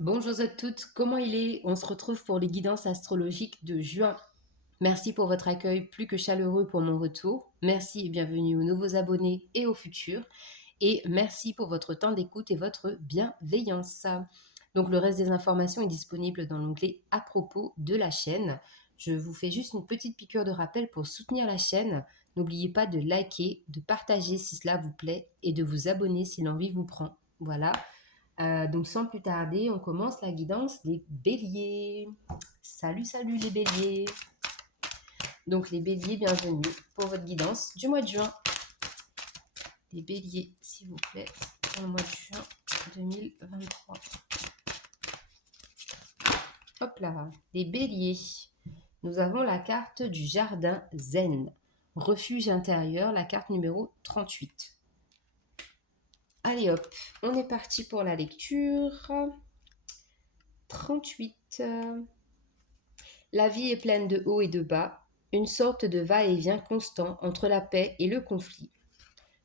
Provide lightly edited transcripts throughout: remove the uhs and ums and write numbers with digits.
Bonjour à toutes, comment il est? On se retrouve pour les guidances astrologiques de juin. Merci pour votre accueil plus que chaleureux pour mon retour. Merci et bienvenue aux nouveaux abonnés et aux futurs. Et merci pour votre temps d'écoute et votre bienveillance. Donc le reste des informations est disponible dans l'onglet à propos de la chaîne. Je vous fais juste une petite piqûre de rappel pour soutenir la chaîne. N'oubliez pas de liker, de partager si cela vous plaît et de vous abonner si l'envie vous prend. Voilà. Donc sans plus tarder, on commence la guidance des béliers. Salut, salut les béliers. Donc les béliers, bienvenue pour votre guidance du mois de juin. Les béliers, s'il vous plaît, pour le mois de juin 2023. Hop là, les béliers. Nous avons la carte du jardin zen. Refuge intérieur, la carte numéro 38. Allez hop, on est parti pour la lecture. 38. La vie est pleine de hauts et de bas, une sorte de va-et-vient constant entre la paix et le conflit.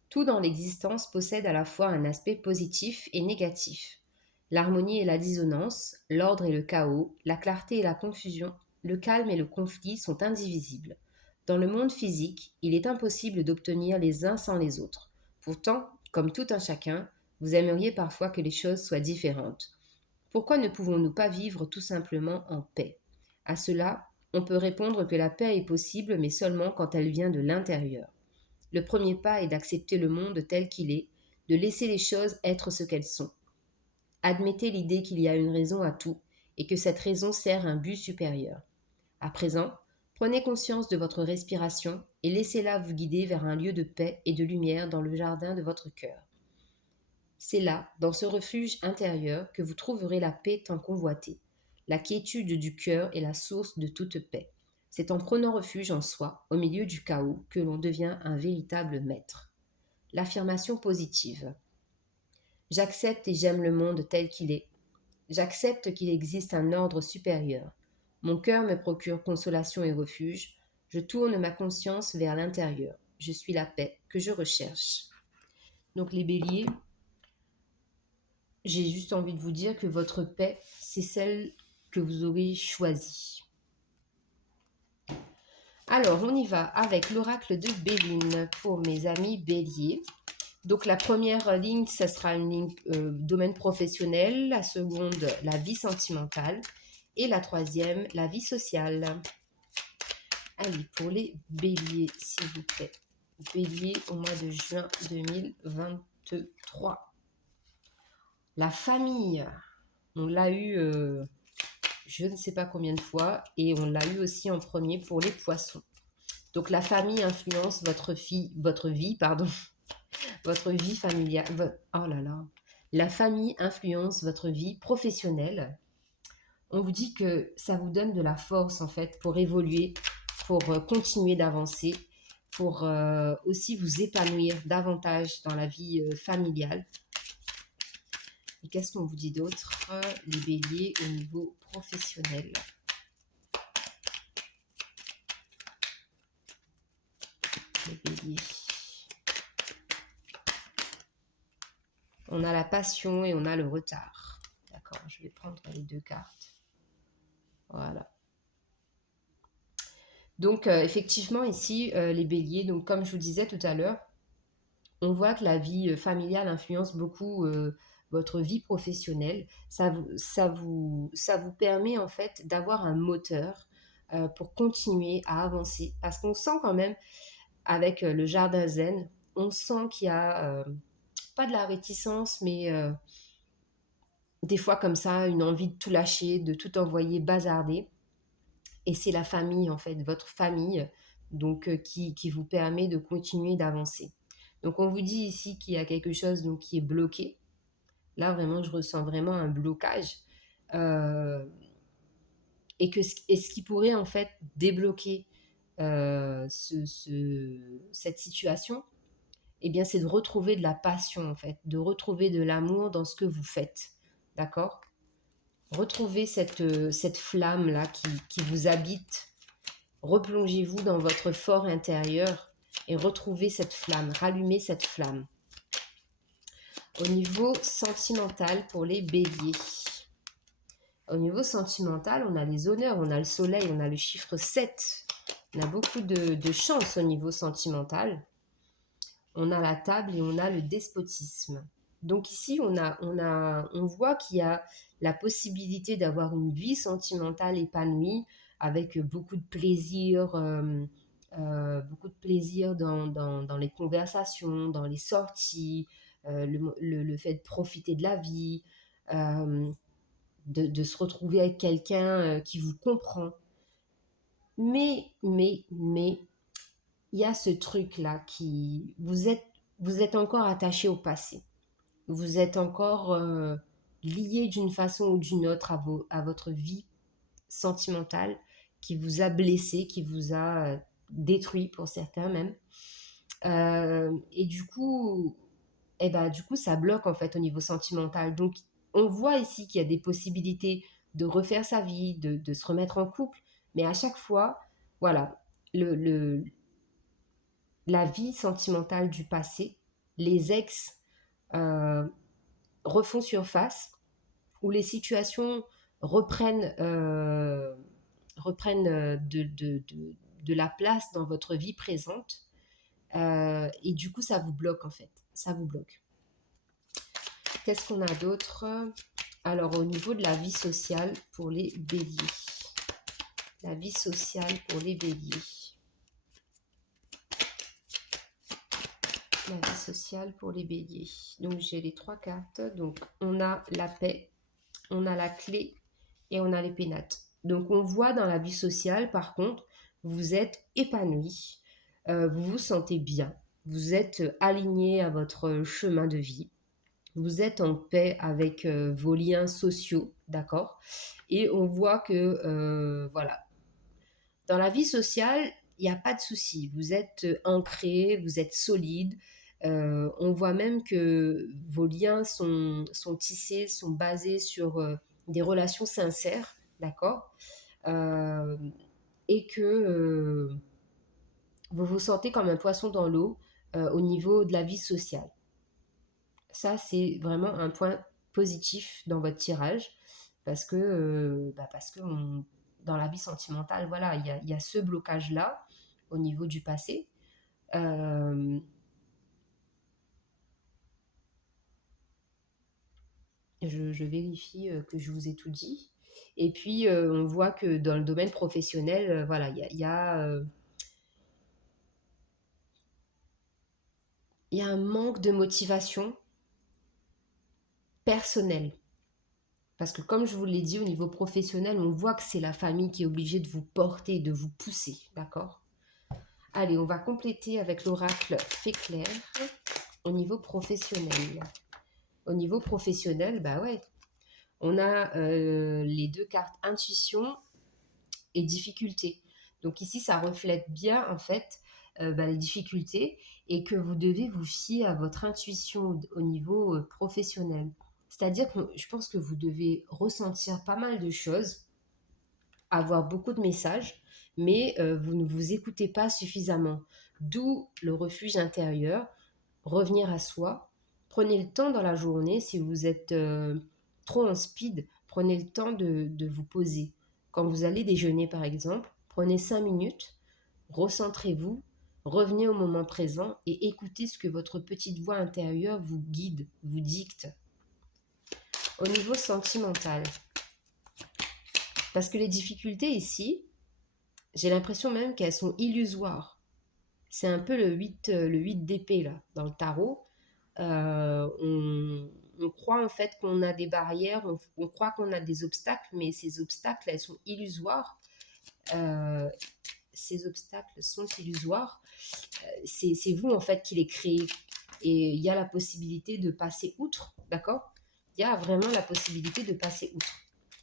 Tout dans l'existence possède à la fois un aspect positif et négatif. L'harmonie et la dissonance, l'ordre et le chaos, la clarté et la confusion, le calme et le conflit sont indivisibles. Dans le monde physique, il est impossible d'obtenir les uns sans les autres. Pourtant, comme tout un chacun, vous aimeriez parfois que les choses soient différentes. Pourquoi ne pouvons-nous pas vivre tout simplement en paix? À cela, on peut répondre que la paix est possible, mais seulement quand elle vient de l'intérieur. Le premier pas est d'accepter le monde tel qu'il est, de laisser les choses être ce qu'elles sont. Admettez l'idée qu'il y a une raison à tout et que cette raison sert un but supérieur. À présent, prenez conscience de votre respiration et laissez-la vous guider vers un lieu de paix et de lumière dans le jardin de votre cœur. C'est là, dans ce refuge intérieur, que vous trouverez la paix tant convoitée. La quiétude du cœur est la source de toute paix. C'est en prenant refuge en soi, au milieu du chaos, que l'on devient un véritable maître. L'affirmation positive. J'accepte et j'aime le monde tel qu'il est. J'accepte qu'il existe un ordre supérieur. Mon cœur me procure consolation et refuge. Je tourne ma conscience vers l'intérieur. Je suis la paix que je recherche. Donc les béliers, j'ai juste envie de vous dire que votre paix, c'est celle que vous aurez choisie. Alors, on y va avec l'oracle de Béline pour mes amis béliers. Donc, la première ligne, ça sera une ligne domaine professionnel. La seconde, la vie sentimentale. Et la troisième, la vie sociale. Allez, pour les béliers, s'il vous plaît. Bélier au mois de juin 2023. La famille, on l'a eu je ne sais pas combien de fois et on l'a eu aussi en premier pour les poissons. Donc la famille influence votre vie, votre vie familiale. Oh là là. La famille influence votre vie professionnelle. On vous dit que ça vous donne de la force en fait pour évoluer, pour continuer d'avancer, pour aussi vous épanouir davantage dans la vie familiale. Et qu'est-ce qu'on vous dit d'autre, les béliers, au niveau professionnel? Les béliers. On a la passion et on a le retard. D'accord, je vais prendre les deux cartes. Voilà. Donc, effectivement, ici, les béliers, donc, comme je vous disais tout à l'heure, on voit que la vie familiale influence beaucoup votre vie professionnelle. Ça vous permet en fait d'avoir un moteur pour continuer à avancer. Parce qu'on sent quand même, avec le jardin zen, on sent qu'il y a pas de la réticence, mais des fois comme ça, une envie de tout lâcher, de tout envoyer bazarder. Et c'est la famille, en fait, votre famille, donc qui vous permet de continuer d'avancer. Donc on vous dit ici qu'il y a quelque chose donc, qui est bloqué. Là, vraiment, je ressens vraiment un blocage. Euh, et ce qui pourrait, en fait, débloquer cette situation, eh bien, c'est de retrouver de la passion, en fait, de retrouver de l'amour dans ce que vous faites. D'accord? Retrouvez cette flamme-là qui vous habite. Replongez-vous dans votre fort intérieur et retrouvez cette flamme, rallumez cette flamme. Au niveau sentimental pour les béliers. Au niveau sentimental, on a les honneurs, on a le soleil, on a le chiffre 7. On a beaucoup de chance au niveau sentimental. On a la table et on a le despotisme. Donc ici, on voit qu'il y a la possibilité d'avoir une vie sentimentale épanouie avec beaucoup de plaisir dans les conversations, dans les sorties, le fait de profiter de la vie, euh, de se retrouver avec quelqu'un qui vous comprend. Mais, il y a ce truc-là qui... vous êtes encore attaché au passé. Vous êtes encore lié d'une façon ou d'une autre à votre vie sentimentale qui vous a blessé, qui vous a détruit pour certains même. Et du coup, ça bloque en fait au niveau sentimental. Donc, on voit ici qu'il y a des possibilités de refaire sa vie, de se remettre en couple, mais à chaque fois, voilà, le, le, la vie sentimentale du passé, les ex euh, refont surface, où les situations reprennent de la place dans votre vie présente. Et du coup, ça vous bloque en fait. Ça vous bloque. Qu'est-ce qu'on a d'autre? Alors, au niveau de la vie sociale pour les béliers. La vie sociale pour les béliers. La vie sociale pour les béliers. Donc, j'ai les 3 cartes. Donc, on a la paix, on a la clé et on a les pénates. Donc, on voit dans la vie sociale, par contre, vous êtes épanoui, vous vous sentez bien, vous êtes aligné à votre chemin de vie. Vous êtes en paix avec vos liens sociaux, d'accord? Et on voit que, voilà, dans la vie sociale, il n'y a pas de souci. Vous êtes ancré, vous êtes solide. On voit même que vos liens sont tissés, sont basés sur des relations sincères, d'accord? Euh, et que vous vous sentez comme un poisson dans l'eau au niveau de la vie sociale. Ça, c'est vraiment un point positif dans votre tirage parce que dans la vie sentimentale, voilà, il y a ce blocage-là au niveau du passé. Euh, je vérifie que je vous ai tout dit. Et puis, on voit que dans le domaine professionnel, voilà, il y a un manque de motivation personnelle. Parce que comme je vous l'ai dit, au niveau professionnel, on voit que c'est la famille qui est obligée de vous porter, de vous pousser, d'accord? Allez, on va compléter avec l'oracle Fée Claire au niveau professionnel. Au niveau professionnel, bah ouais, on a les 2 cartes intuition et difficulté. Donc ici, ça reflète bien en fait les difficultés et que vous devez vous fier à votre intuition au niveau professionnel. C'est-à-dire que je pense que vous devez ressentir pas mal de choses, avoir beaucoup de messages, mais vous ne vous écoutez pas suffisamment. D'où le refuge intérieur, revenir à soi. Prenez le temps dans la journée, si vous êtes trop en speed, prenez le temps de vous poser. Quand vous allez déjeuner par exemple, prenez 5 minutes, recentrez-vous, revenez au moment présent et écoutez ce que votre petite voix intérieure vous guide, vous dicte. Au niveau sentimental, parce que les difficultés ici, j'ai l'impression même qu'elles sont illusoires. C'est un peu le 8 d'épée là, dans le tarot. On croit en fait qu'on a des barrières, on croit qu'on a des obstacles, mais ces obstacles, elles sont illusoires. Euh, Ces obstacles sont illusoires. C'est vous en fait qui les créez. Et il y a la possibilité de passer outre, d'accord? Il y a vraiment la possibilité de passer outre.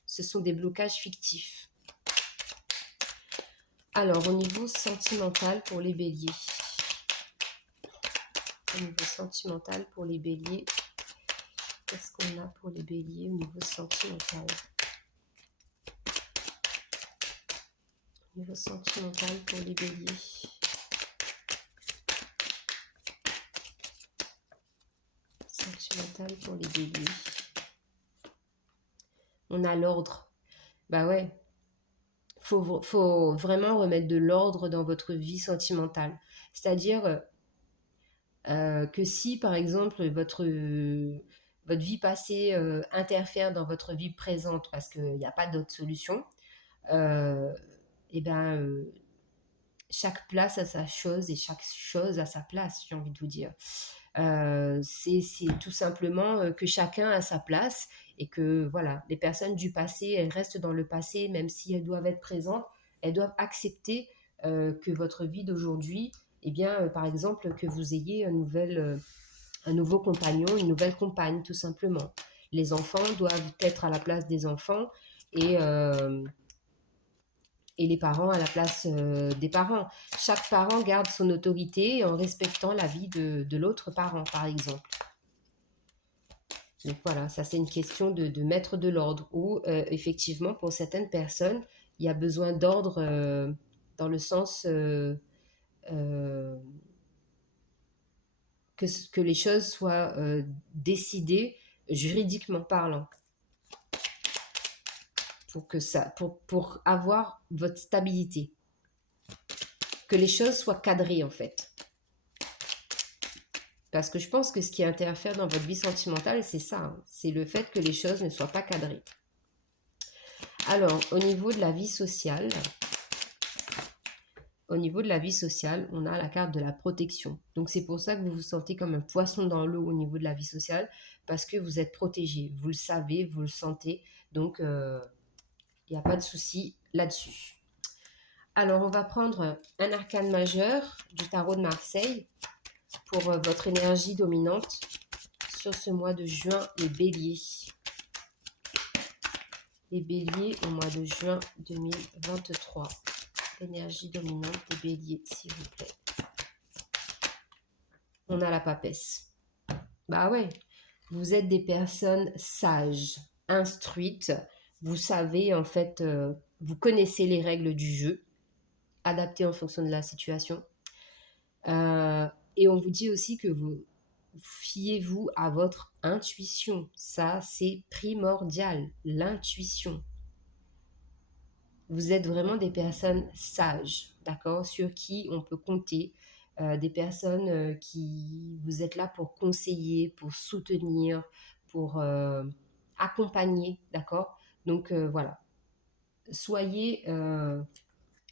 Ce sont des blocages fictifs. Alors, au niveau sentimental pour les béliers. Au niveau sentimental pour les béliers. Qu'est-ce qu'on a pour les béliers au niveau sentimental? Au niveau sentimental pour les béliers. Sentimental pour les béliers. On a l'ordre. Bah ouais, faut vraiment remettre de l'ordre dans votre vie sentimentale. C'est-à-dire que si, par exemple, votre vie passée interfère dans votre vie présente parce qu'il n'y a pas d'autre solution, euh, et ben, chaque place a sa chose et chaque chose a sa place, j'ai envie de vous dire. C'est tout simplement que chacun a sa place et que voilà, les personnes du passé, elles restent dans le passé, même si elles doivent être présentes, elles doivent accepter que votre vie d'aujourd'hui, eh bien, par exemple, que vous ayez un nouveau compagnon, une nouvelle compagne, tout simplement. Les enfants doivent être à la place des enfants et, euh, et les parents à la place des parents. Chaque parent garde son autorité en respectant la vie de l'autre parent, par exemple. Donc voilà, ça c'est une question de mettre de l'ordre. Ou effectivement, pour certaines personnes, il y a besoin d'ordre dans le sens euh, que les choses soient décidées juridiquement parlant, pour avoir votre stabilité. Que les choses soient cadrées en fait. Parce que je pense que ce qui interfère dans votre vie sentimentale, c'est ça, hein. C'est le fait que les choses ne soient pas cadrées. Alors, au niveau de la vie sociale, on a la carte de la protection. Donc, c'est pour ça que vous vous sentez comme un poisson dans l'eau au niveau de la vie sociale, parce que vous êtes protégé. Vous le savez, vous le sentez. Donc, il n'y a pas de souci là-dessus. Alors, on va prendre un arcane majeur du tarot de Marseille pour votre énergie dominante sur ce mois de juin, les béliers. Les béliers au mois de juin 2023. Énergie dominante des béliers, s'il vous plaît. On a la papesse. Bah ouais, vous êtes des personnes sages, instruites. Vous savez, en fait, vous connaissez les règles du jeu, adaptées en fonction de la situation. Euh, et on vous dit aussi que vous fiez-vous à votre intuition. Ça, c'est primordial, l'intuition. Vous êtes vraiment des personnes sages, d'accord, sur qui on peut compter, des personnes qui vous êtes là pour conseiller, pour soutenir, pour accompagner, d'accord. Donc voilà, soyez,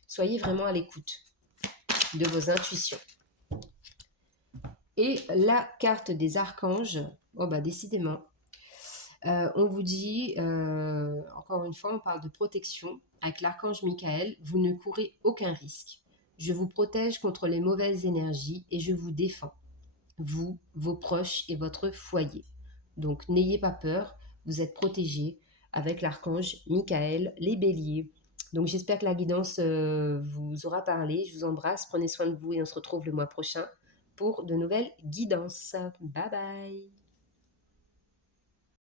soyez vraiment à l'écoute de vos intuitions. Et la carte des archanges, oh bah décidément, on vous dit, encore une fois, on parle de protection. Avec l'archange Michael, vous ne courez aucun risque. Je vous protège contre les mauvaises énergies et je vous défends, vous, vos proches et votre foyer. Donc n'ayez pas peur, vous êtes protégés avec l'archange Michael, les béliers. Donc j'espère que la guidance vous aura parlé. Je vous embrasse, prenez soin de vous et on se retrouve le mois prochain pour de nouvelles guidances. Bye bye.